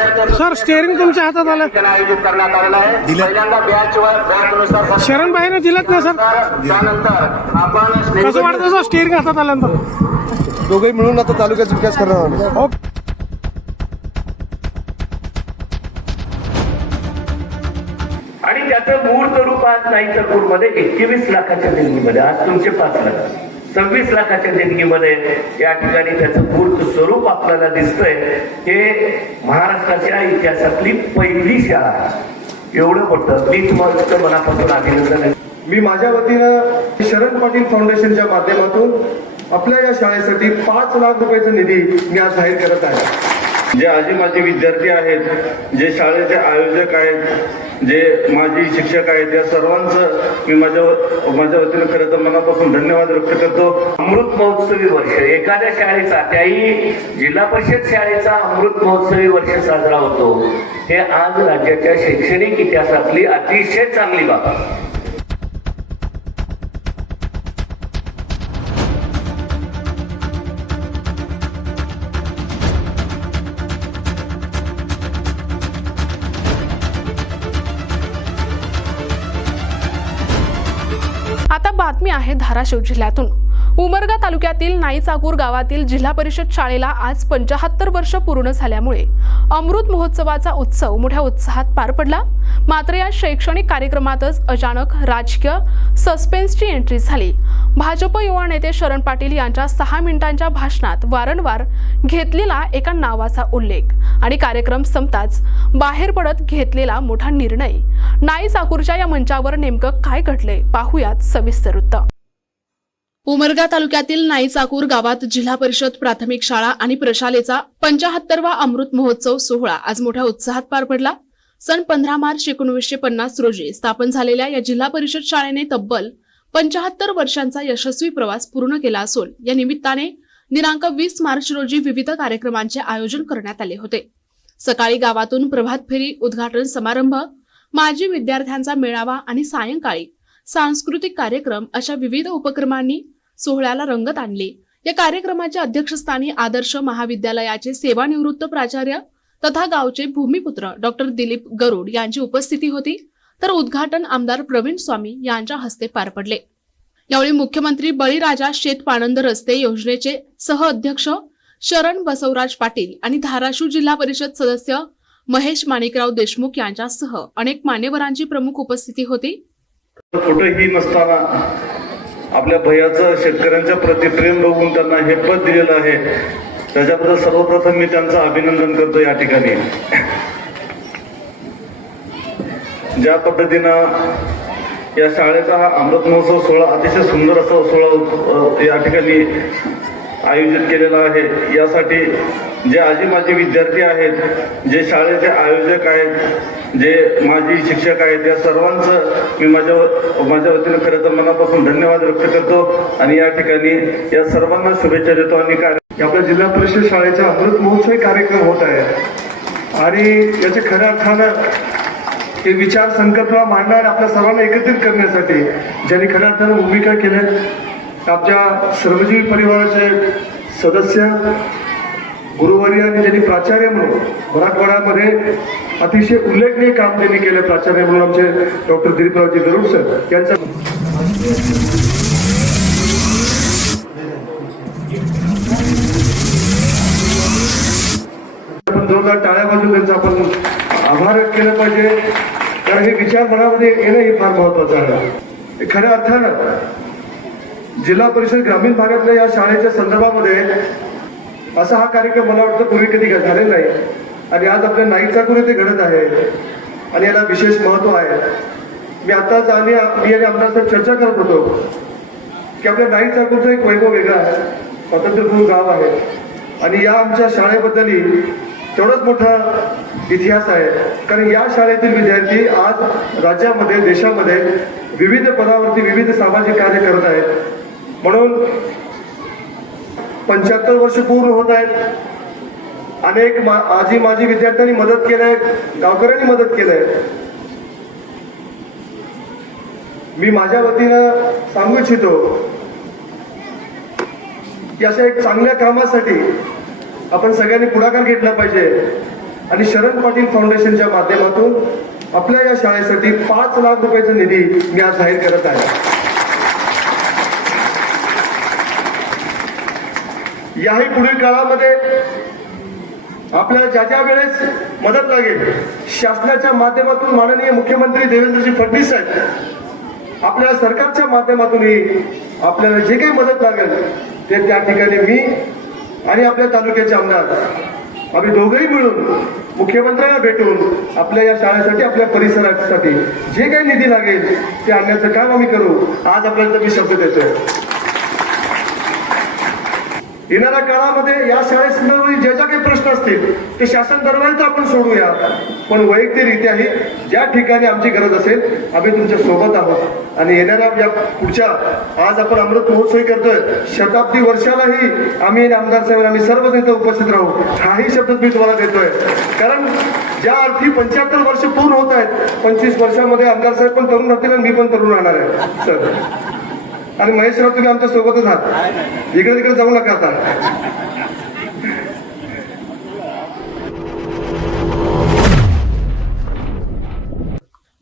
Sir steering तुमच्या हातात आलं आयोजित करण्यात आलेला आहे। पहिल्यांदा बॅचवर बॅचनुसार शरण भाईने दिलत ना सर त्यानंतर आपण कसं वाटतं सर स्टेअरिंग हातात आल्यानंतर दोघे मिळून आता तालुक्याचा विकास करणार आहोत। हो आणि त्याचं मूळ स्वरूप आज नाईकपूरमध्ये 21 लाखाच्या देणगीमध्ये, आज तुमचे 5 लाख 26 लाखाच्या देणगीमध्ये या ठिकाणी त्याचं मूळ स्वरूप आपल्याला दिसतंय। हे महाराष्ट्राच्या इतिहासातली पहिली शाळा, एवढं मोठं मी तुम्हाला मनापासून अभिनंदन। मी माझ्या वतीनं शरण पाटील फाउंडेशनच्या माध्यमातून आपल्या या शाळेसाठी 5 लाख रुपयाचा निधी मी आज जाहीर करत आहे। जे आजी माजी विद्यार्थी आहेत, जे शाळेचे आयोजक आहेत, जे माजी शिक्षक आहेत, या सर्वांचं मी माझ्या वतीनं खरं तर मनापासून धन्यवाद व्यक्त करतो। अमृत महोत्सवी वर्ष एखाद्या शाळेचा, त्याही जिल्हा परिषद शाळेचा अमृत महोत्सवी वर्ष साजरा होतो, हे आज राज्याच्या शैक्षणिक इतिहासातली अतिशय चांगली बाब। आता बातमी आहे धाराशिव जिल्ह्यातून। उमरगा तालुक्यातील नाईचाकूर गावातील जिल्हा परिषद शाळेला आज 75 वर्ष पूर्ण झाल्यामुळे अमृत महोत्सवाचा उत्सव मोठ्या उत्साहात पार पडला। मात्र या शैक्षणिक कार्यक्रमातच अचानक राजकीय सस्पेन्सची एंट्री झाली। भाजप युवा नेते शरण पाटील यांच्या 6 मिनिटांच्या भाषणात वारंवार घेतलेला एका नावाचा उल्लेख आणि कार्यक्रम संपताच बाहेर पडत घेतलेला मोठा निर्णय। नाईचाकूरच्या या मंचावर नेमकं काय घडलंय पाहूयात सविस्तर वृत्त। उमरगा तालुक्यातील नाईचाकूर गावात जिल्हा परिषद प्राथमिक शाळा आणि प्रशालेचा 75वा अमृत महोत्सव सोहळा आज मोठ्या उत्साहात पार पडला। सन 15 मार्च 1950 रोजी स्थापन झालेल्या या जिल्हा परिषद शाळेने तब्बल 75 वर्षांचा यशस्वी प्रवास पूर्ण केला असून या निमित्ताने दिनांक 20 मार्च रोजी विविध कार्यक्रमांचे आयोजन करण्यात आले होते। सकाळी गावातून प्रभात फेरी, उद्घाटन समारंभ, माजी विद्यार्थ्यांचा मेळावा आणि सायंकाळी सांस्कृतिक कार्यक्रम अशा विविध उपक्रमांनी सोहळ्याला रंगत आणली। या कार्यक्रमाच्या अध्यक्षस्थानी आदर्श महाविद्यालयाचे सेवानिवृत्त प्राचार्य तथा गावचे भूमिपुत्र डॉक्टर दिलीप गरुड यांची उपस्थिती होती, तर उद्घाटन आमदार प्रवीण स्वामी यांच्या हस्ते पार पडले। यावेळी मुख्यमंत्री बळीराजा शेत पाणंद रस्ते योजनेचे सह अध्यक्ष शरण बसवराज पाटील आणि धाराशिव जिल्हा परिषद सदस्य महेश माणिकराव देशमुख यांच्यासह अनेक मान्यवरांची प्रमुख उपस्थिती होती। कुठेही नसताना आपल्या भैयाचं शेतकऱ्यांच्या प्रति प्रेम बघून त्यांना हे पद दिलेलं आहे, त्याच्याबद्दल सर्वप्रथम मी त्यांचं अभिनंदन करतो। या ठिकाणी ज्या पद्धतीनं या शाळेचा हा अमृत महोत्सव सोहळा, अतिशय सुंदर असा सोहळा या ठिकाणी आयोजित केलेला आहे, यासाठी जे आजी माजी विद्यार्थी आहेत, जे शाळेचे आयोजक आहेत, जे माजी शिक्षक आहेत, या सर्वांचं मी माझ्या वतीनं खरं तर मनापासून धन्यवाद व्यक्त करतो आणि या ठिकाणी या सर्वांना शुभेच्छा देतो। आणि आपल्या जिल्हा परिषद शाळेचा अमृत महोत्सव कार्यक्रम होत आहे आणि याच्या खऱ्या अर्थानं हे विचार संकल्पना मांडणार आपल्या सर्वांना एकत्रित करण्यासाठी ज्यांनी खऱ्या अर्थानं भूमिका केल्या, आमच्या श्रमजीवी परिवाराचे सदस्य गुरुवर्य आणि ज्यांनी प्राचार्य म्हणून मराठवाड्यामध्ये अतिशय उल्लेखनीय काम त्यांनी केलं, प्राचार्य म्हणून आमचे डॉक्टर दिलीपरावजी गरुड सर यांचं आपण जोरदार टाळ्या वाजवून त्यांचा आपण आभार केलं पाहिजे, कारण हे विचार मनामध्ये येणं हे फार महत्वाचं आहे। खऱ्या अर्थानं जिल्हा परिषद ग्रामीण भागातल्या या शाळेच्या संदर्भामध्ये असा हा कार्यक्रम मला वाटतं पूर्वी कधी झालेला नाही आणि आज आपल्या नाईचाकूर येथे घडत आहे आणि याला विशेष महत्व आहे। मी आताच मी आणि आमदार चर्चा करत होतो की आपल्या नाईचाकूरचा एक वैभव वेगळा आहे, स्वातंत्र्यपूर्व गाव आहे आणि या आमच्या शाळेबद्दलही तेवढाच मोठा इतिहास आहे, कारण या शाळेतील विद्यार्थी आज राज्यामध्ये देशामध्ये विविध पदावरती विविध सामाजिक कार्य करत आहेत। म्हणून 75 वर्ष पूर्ण होत आहेत। अनेक आजी माजी विद्यार्थ्यांनी मदत केलंय, गावकऱ्यांनी मदत केलंय। मी माझ्या वतीनं सांगू इच्छितो की अशा एक चांगल्या कामासाठी आपण सगळ्यांनी पुढाकार घेतला पाहिजे आणि शरण पाटील फाउंडेशनच्या माध्यमातून आपल्या या शाळेसाठी 5 लाख रुपयाचा निधी मी आज जाहीर करत आहे. याही पुढील काळामध्ये आपल्याला ज्या ज्या वेळेस मदत लागेल, शासनाच्या माध्यमातून माननीय मुख्यमंत्री देवेंद्रजी फडणवीस साहेब आपल्या सरकारच्या माध्यमातूनही आपल्याला जे काही मदत लागेल ते त्या ठिकाणी मी आणि आपल्या तालुक्याचे आमदार आम्ही दोघंही मिळून मुख्यमंत्र्यांना भेटून आपल्या या शाळेसाठी, आपल्या परिसरासाठी जे काही निधी लागेल ते आणण्याचं काम आम्ही करू. आज आपल्याला मी शब्द देतोय. येणाऱ्या काळामध्ये या शाळेसंदर्भात जे ज्या काही प्रश्न असतील ते शासन दरबारीत आपण सोडूया, पण वैयक्तिकरित्याही ज्या ठिकाणी आमची गरज असेल आम्ही तुमच्या सोबत आहोत. आणि येणाऱ्या या पुढच्या आज आपण अमृत महोत्सव करतोय, शताब्दी वर्षालाही आम्ही आमदार साहेब आम्ही सर्वजण इथं उपस्थित राहू, हाही शब्द मी तुम्हाला देतोय. कारण ज्या अर्थी 75 वर्ष पूर्ण होत आहेत, 25 वर्षामध्ये आमदार साहेब पण तरुण राहतील आणि मी पण तरुण राहणार आहे सर. आणि महेशराव तुम्ही आमच्या सोबतच आहात, इकडे तिकडे जाऊ नका आता.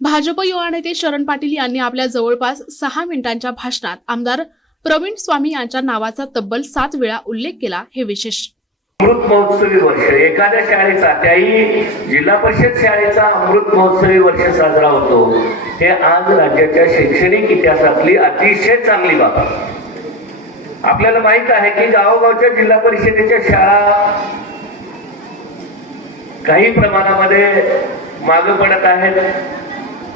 भाजप युवा नेते शरण पाटील यांनी आपल्या जवळपास 6 मिनिटांच्या भाषणात आमदार प्रवीण स्वामी यांच्या नावाचा तब्बल 7 वेळा उल्लेख केला. हे विशेष. अमृत महोत्सवी वर्ष, एखाद्या शाळेचा, त्याही जिल्हा परिषद शाळेचा अमृत महोत्सवी वर्ष साजरा होतो, हे आज राज्याच्या शैक्षणिक इतिहासातली अतिशय चांगली बाब. आपल्याला माहित आहे की गावोगावच्या जिल्हा परिषदेच्या शाळा काही प्रमाणामध्ये मागे पडत आहेत.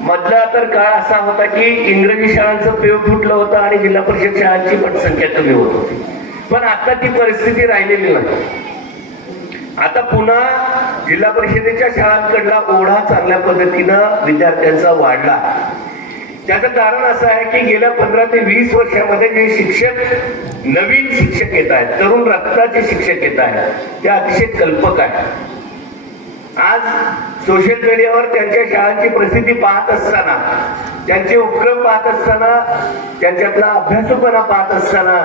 मधला तर काळ असा होता की इंग्रजी शाळांचं पेव फुटलं होतं आणि जिल्हा परिषद शाळांची पण संख्या कमी होत होती. पण आता ती परिस्थिती राहिलेली नाही. आता पुन्हा जिल्हा परिषदेच्या शाळांकडला ओढा चांगल्या पद्धतीनं विद्यार्थ्यांचा वाढला. त्याचं कारण असं आहे की गेल्या 15 ते 20 वर्षामध्ये जे शिक्षक, नवीन शिक्षक येत आहेत, तरुण रक्ताचे शिक्षक येत आहेत, ते अतिशय कल्पक आहेत. आज सोशल मीडियावर त्यांच्या शाळांची प्रसिद्धी पाहत असताना, त्यांचे उपक्रम पाहत असताना, त्यांच्यातला अभ्यासूपणा पाहत असताना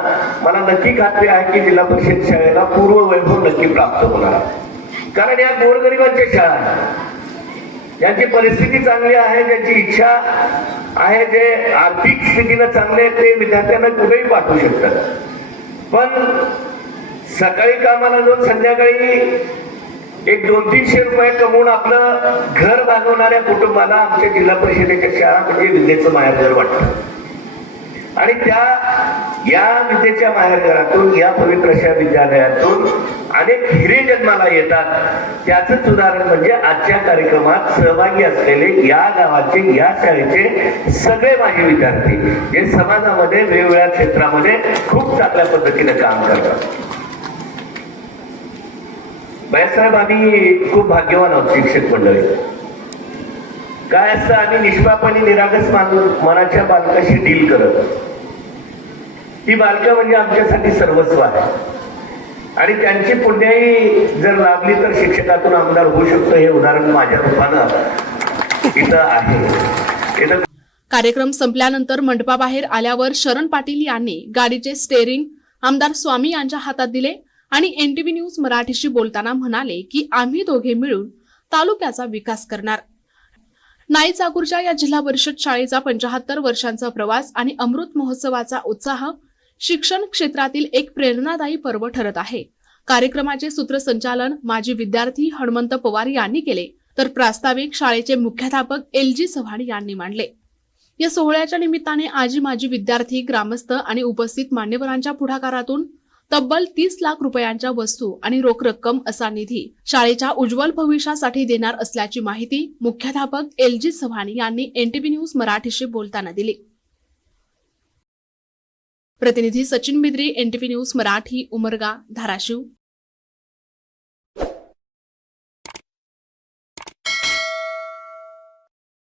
मला नक्की खात्री आहे की जिल्हा परिषद शाळेला पूर्व वैभव नक्की प्राप्त होणार. कारण या गोरगरिबांच्या शाळा आहेत, यांची परिस्थिती चांगली आहे, ज्यांची इच्छा आहे, जे आर्थिक स्थितीनं चांगले आहेत, ते विद्यार्थ्यांना कुठेही पाठवू शकतात. पण सकाळी कामाला जाऊन संध्याकाळी 100-200-300 रुपये कमवून आपलं घर भागवणाऱ्या कुटुंबाला आमच्या जिल्हा परिषदेच्या शाळा म्हणजे विद्येचं माहेरघर वाटतं. आणि या विद्येच्या माहेरघरातून, या पवित्रशा विद्यालयातून अनेक हिरे जन्माला येतात. त्याचंच उदाहरण म्हणजे आजच्या कार्यक्रमात सहभागी असलेले या गावाचे, या शाळेचे सगळे माझे विद्यार्थी, जे समाजामध्ये वेगवेगळ्या क्षेत्रामध्ये खूप चांगल्या पद्धतीने काम करतात. बाळासाहेब, आम्ही खूप भाग्यवान आहोत शिक्षक मंडळी. काय असतं, आम्ही निष्पापणी निरागस मनाच्या बालकाशी डील करत. ती बालकं म्हणजे आमच्यासाठी सर्वस्व आहे आणि त्यांची पुण्याई जर लाभली तर शिक्षकातून आमदार होऊ शकतो. हे उदाहरण माझ्या रूपानं इथं आहे. कार्यक्रम संपल्यानंतर मंडपाबाहेर आल्यावर शरण पाटील यांनी गाडीचे स्टेअरिंग आमदार स्वामी यांच्या हातात दिले आणि NTV न्यूज मराठीशी बोलताना म्हणाले की आम्ही दोघे मिळून तालुक्याचा विकास करणार. नाईचाकूरच्या या जिल्हा परिषद शाळेचा 75 वर्षांचा प्रवास आणि अमृत महोत्सवाचा उत्साह शिक्षण क्षेत्रातील एक प्रेरणादायी पर्व ठरत आहे. कार्यक्रमाचे सूत्रसंचालन माजी विद्यार्थी हनुमंत पवार यांनी केले, तर प्रास्ताविक शाळेचे मुख्याध्यापक LG चव्हाण यांनी मांडले. या सोहळ्याच्या निमित्ताने आजी माजी विद्यार्थी, ग्रामस्थ आणि उपस्थित मान्यवरांच्या पुढाकारातून तब्बल 30 लाख रुपयांच्या वस्तू आणि रोख रक्कम असा निधी शाळेच्या उज्ज्वल भविष्यासाठी देणार असल्याची माहिती मुख्याध्यापक LG चव्हाण यांनी NTV न्यूज मराठीशी बोलताना दिली. प्रतिनिधी सचिन बिद्री, NTV न्यूज मराठी, उमरगा, धाराशिव.